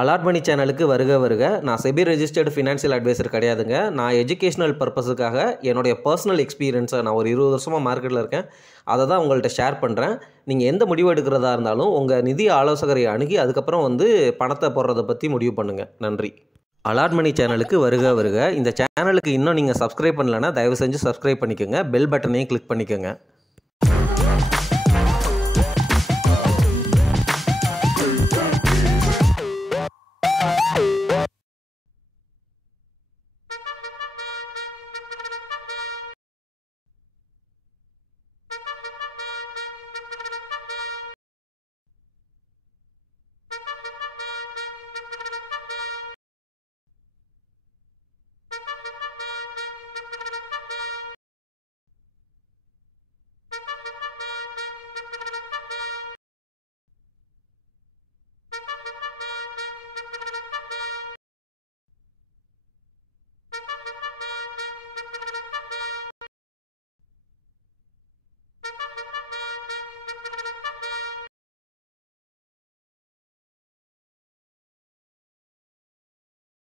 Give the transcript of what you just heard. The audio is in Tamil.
அலாட் மணி சேனலுக்கு வருக வருக. நான் செபி ரெஜிஸ்டர்டு ஃபினான்ஷியல் அட்வைசர் கிடையாதுங்க. நான் எஜுகேஷனல் பர்பஸுக்காக என்னுடைய பர்சனல் எக்ஸ்பீரியன்ஸை நான் ஒரு 20 வருஷமாக மார்க்கெட்டில் இருக்கேன். அதை தான் உங்கள்கிட்ட ஷேர் பண்ணுறேன். நீங்கள் எந்த முடிவு எடுக்கிறதா இருந்தாலும் உங்கள் நிதி ஆலோசகரை அணுகி அதுக்கப்புறம் பணத்தை போடுறதை பற்றி முடிவு பண்ணுங்கள். நன்றி. அலாட் மணி சேனலுக்கு வருக வருக. இந்த சேனலுக்கு இன்னும் நீங்கள் சப்ஸ்கிரைப் பண்ணலைன்னா தயவு செஞ்சு சப்ஸ்கிரைப் பண்ணிக்கோங்க. பெல் பட்டனையும் கிளிக் பண்ணிக்கோங்க.